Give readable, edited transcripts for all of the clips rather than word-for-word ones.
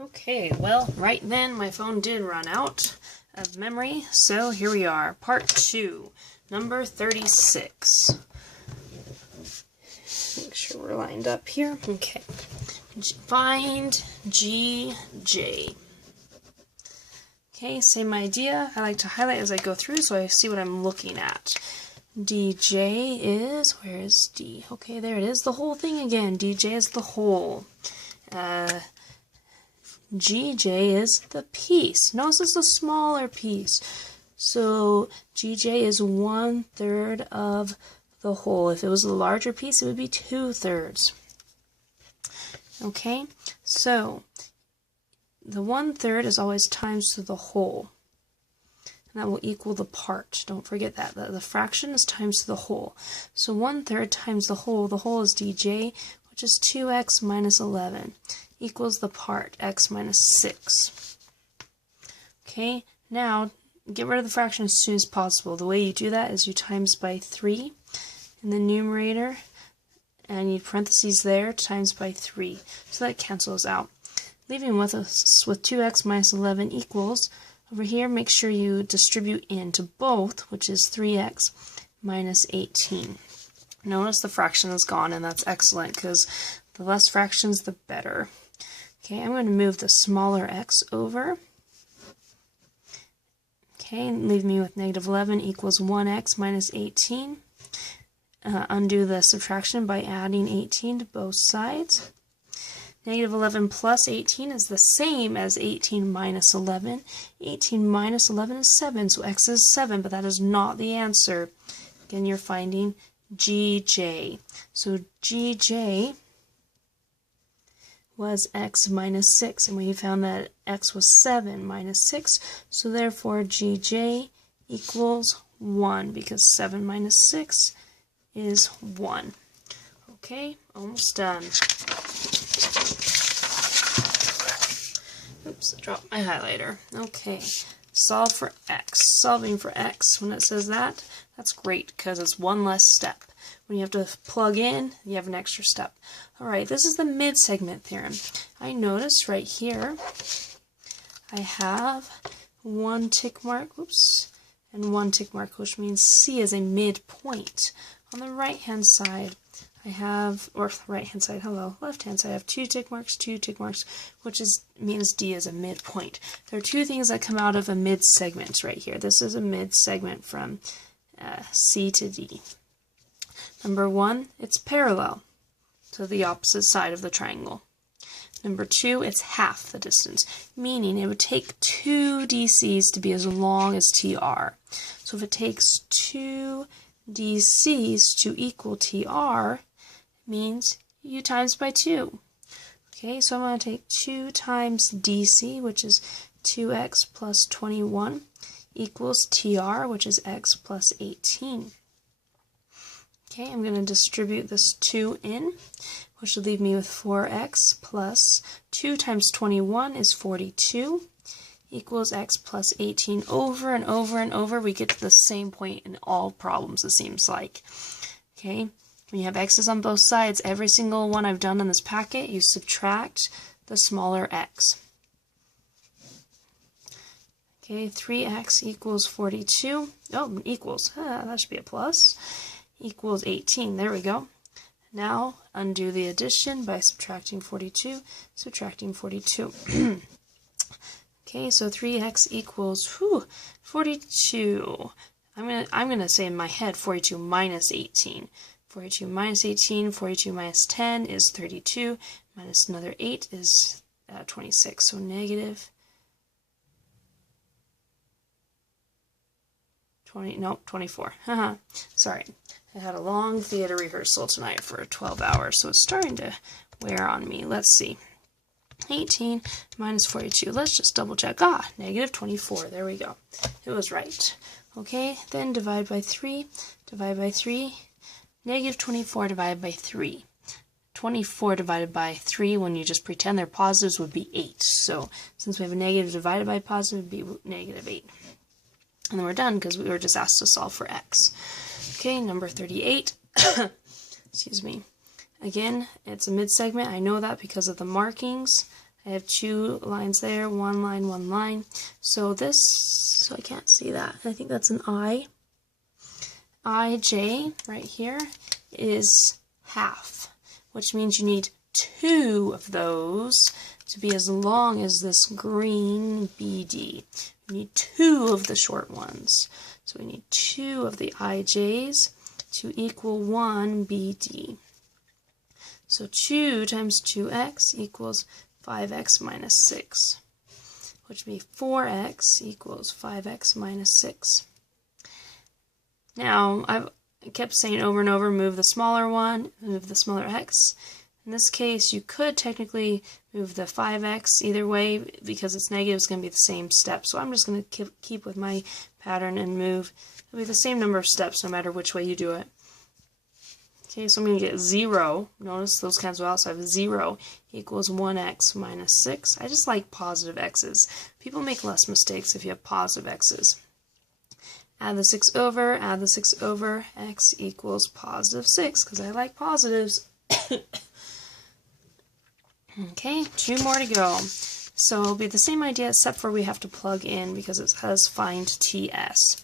Okay, well, right then my phone did run out of memory, so here we are, part 2, number 36. Make sure we're lined up here. Okay. Find GJ. Okay, same idea. I like to highlight as I go through so I see what I'm looking at. DJ is, where is D? Okay, there it is, the whole thing again. DJ is the whole. GJ is the piece. Notice it's a smaller piece. So GJ is 1/3 of the whole. If it was a larger piece, it would be 2/3. Okay, so the 1/3 is always times to the whole. And that will equal the part. Don't forget that. The fraction is times to the whole. So 1/3 times the whole is DJ, which is 2x minus 11, equals the part, x minus 6. Okay, now get rid of the fraction as soon as possible. The way you do that is you times by 3 in the numerator, and you parentheses there, times by 3. So that cancels out. Leaving with us with 2x minus 11 equals, over here make sure you distribute into both, which is 3x minus 18. Notice the fraction is gone, and that's excellent because the less fractions the better. Okay, I'm going to move the smaller x over. Okay, leave me with negative 11 equals 1x minus 18. Undo the subtraction by adding 18 to both sides. Negative 11 plus 18 is the same as 18 minus 11. 18 minus 11 is 7, so x is 7, but that is not the answer. Again, you're finding GJ. So GJ was x minus 6, and we found that x was 7 minus 6, so therefore GJ equals 1, because 7 minus 6 is 1. Okay, almost done. Oops, I dropped my highlighter. Okay, solve for x. Solving for x, when it says that, that's great because it's one less step. When you have to plug in, you have an extra step. Alright, this is the mid-segment theorem. I notice right here, I have one tick mark, and one tick mark, which means C is a midpoint. On the right-hand side, I have, or right-hand side, left-hand side, I have two tick marks, which means D is a midpoint. There are two things that come out of a mid-segment right here. This is a mid-segment from C to D. Number one, it's parallel to the opposite side of the triangle. Number two, it's half the distance, meaning it would take two DCs to be as long as TR. So if it takes two DCs to equal TR, it means you times by 2. Okay, so I'm going to take 2 times DC, which is 2x plus 21, equals TR, which is x plus 18. Okay, I'm going to distribute this 2 in, which will leave me with 4x plus 2 times 21 is 42, equals x plus 18. Over and over and over, we get to the same point in all problems, it seems like. Okay, when you have x's on both sides, every single one I've done in this packet, you subtract the smaller x. Okay, 3x equals 42. Oh, equals. That should be a plus. Equals 18. There we go. Now, undo the addition by subtracting 42. Subtracting 42. Okay, so 3x equals 42. I'm gonna say in my head 42 minus 18. 42 minus 18, 42 minus 10 is 32, minus another 8 is 26, so negative 24. Sorry, I had a long theater rehearsal tonight for 12 hours, so it's starting to wear on me. Let's see. 18 minus 42. Let's just double check. Negative 24. There we go. It was right. Okay, then divide by 3. Divide by 3. Negative 24 divided by 3. 24 divided by 3, when you just pretend they're positives, would be 8. So since we have a negative divided by positive, it would be negative 8. And then we're done because we were just asked to solve for x. Okay, number 38. Excuse me. Again, it's a mid-segment. I know that because of the markings. I I have 2 lines there, 1 line, 1 line. So I can't see that. I think that's an I. IJ right here is half, which means you need 2 of those to be as long as this green BD. You need 2 of the short ones. So we need 2 of the IJs to equal 1 BD. So 2 times 2x equals 5x minus 6, which would be 4x equals 5x minus 6. Now, I kept saying over and over, move the smaller one, move the smaller x. In this case, you could technically move the 5x either way, because it's negative, it's going to be the same step. So I'm just going to keep with my pattern and move. It'll be the same number of steps no matter which way you do it. Okay, so I'm going to get 0. Notice those cancel out, so I have 0 equals 1x minus 6. I just like positive x's. People make less mistakes if you have positive x's. Add the 6 over, add the 6 over, x equals positive 6, because I like positives. Okay, 2 more to go. So it'll be the same idea, except for we have to plug in, because it says find TS.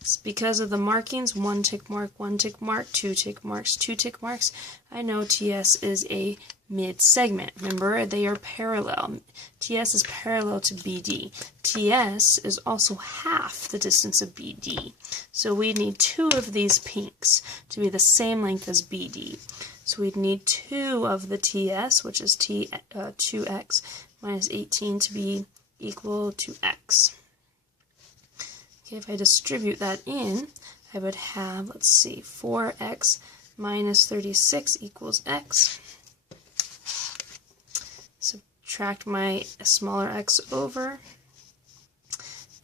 It's because of the markings, 1 tick mark, 1 tick mark, 2 tick marks, 2 tick marks, I know TS is a mid-segment. Remember, they are parallel. TS is parallel to BD. TS is also half the distance of BD. So we need 2 of these pinks to be the same length as BD. So we'd need 2 of the TS, which is 2x minus 18, to be equal to x. Okay, if I distribute that in, I would have, let's see, 4x minus 36 equals x. Subtract my smaller x over,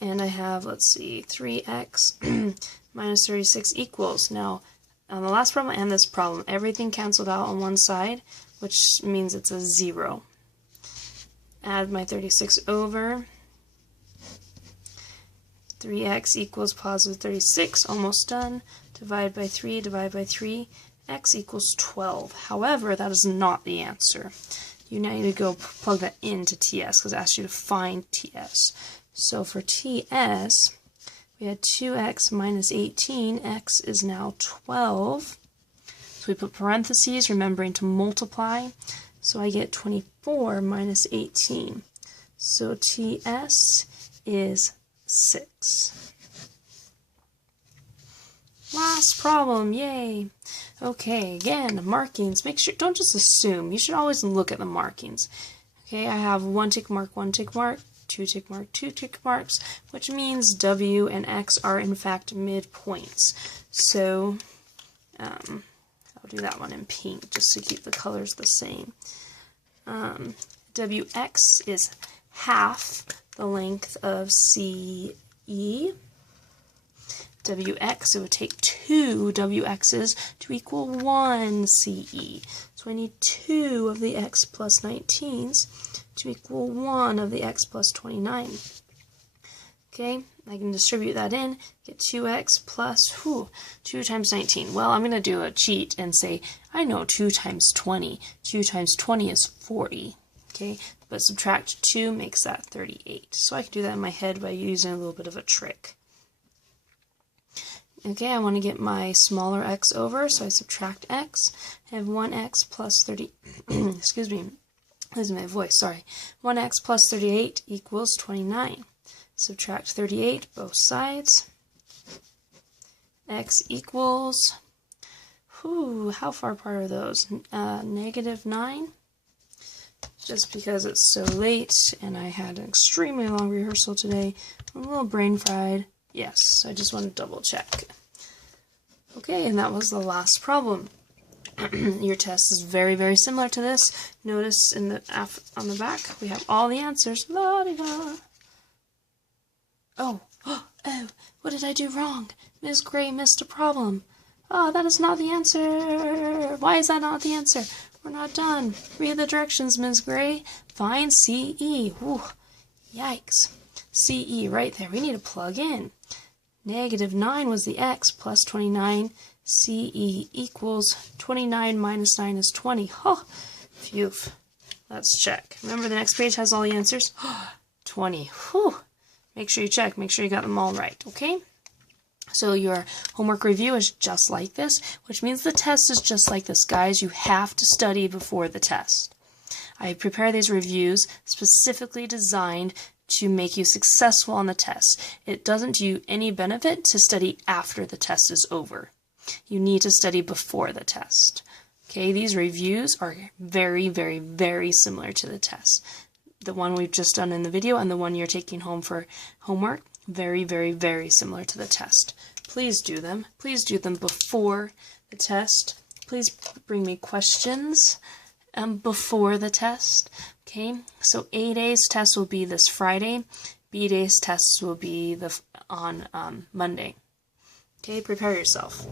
and I have, let's see, 3x minus 36 equals. Now, on the last problem and this problem, everything canceled out on one side, which means it's a 0. Add my 36 over. 3x equals positive 36, almost done. Divide by 3, divide by 3, x equals 12. However, that is not the answer. You now need to go plug that into TS, because it asks you to find TS. So for TS, we had 2x minus 18, x is now 12. So we put parentheses, remembering to multiply. So I get 24 minus 18. So TS is 6. Last problem, yay! Okay, again, markings. Make sure, don't just assume. You should always look at the markings. Okay, I have 1 tick mark, 1 tick mark, 2 tick mark, 2 tick marks, which means W and X are in fact midpoints. So I'll do that one in pink just to keep the colors the same. WX is half the length of CE. WX, it would take 2 WX's to equal 1 CE. So I need 2 of the X plus 19's to equal 1 of the X plus 29. Okay, I can distribute that in, get 2x plus 2 times 19. Well, I'm going to do a cheat and say, I know 2 times 20. 2 times 20 is 40. Okay, but subtract 2 makes that 38. So I can do that in my head by using a little bit of a trick. Okay, I want to get my smaller x over, so I subtract x. I have 1x plus 30, excuse me, losing my voice, sorry. 1x plus 38 equals 29. Subtract 38, both sides. X equals, how far apart are those? Negative 9. Just because it's so late and I had an extremely long rehearsal today, I'm a little brain fried. Yes, I just want to double check. Okay, and that was the last problem. Your test is very, very similar to this. Notice in the on the back we have all the answers. La-di-da. Oh, what did I do wrong? Ms. Gray missed a problem. Oh, that is not the answer. Why is that not the answer? We're not done. Read the directions, Ms. Gray. Find CE. Ooh, yikes. CE right there. We need to plug in. Negative 9 was the x plus 29. CE equals 29 minus 9 is 20. Oh, phew. Let's check. Remember, the next page has all the answers. 20. Whew. Make sure you check. Make sure you got them all right, okay? So your homework review is just like this, which means the test is just like this, guys. You have to study before the test. I prepare these reviews specifically designed to make you successful on the test. It doesn't do you any benefit to study after the test is over. You need to study before the test. Okay, these reviews are very, very, very similar to the test. The one we've just done in the video and the one you're taking home for homework, very, very, very similar to the test. Please do them. Please do them before the test. Please bring me questions before the test. Okay, so A Day's test will be this Friday. B Day's tests will be on Monday. Okay, prepare yourself.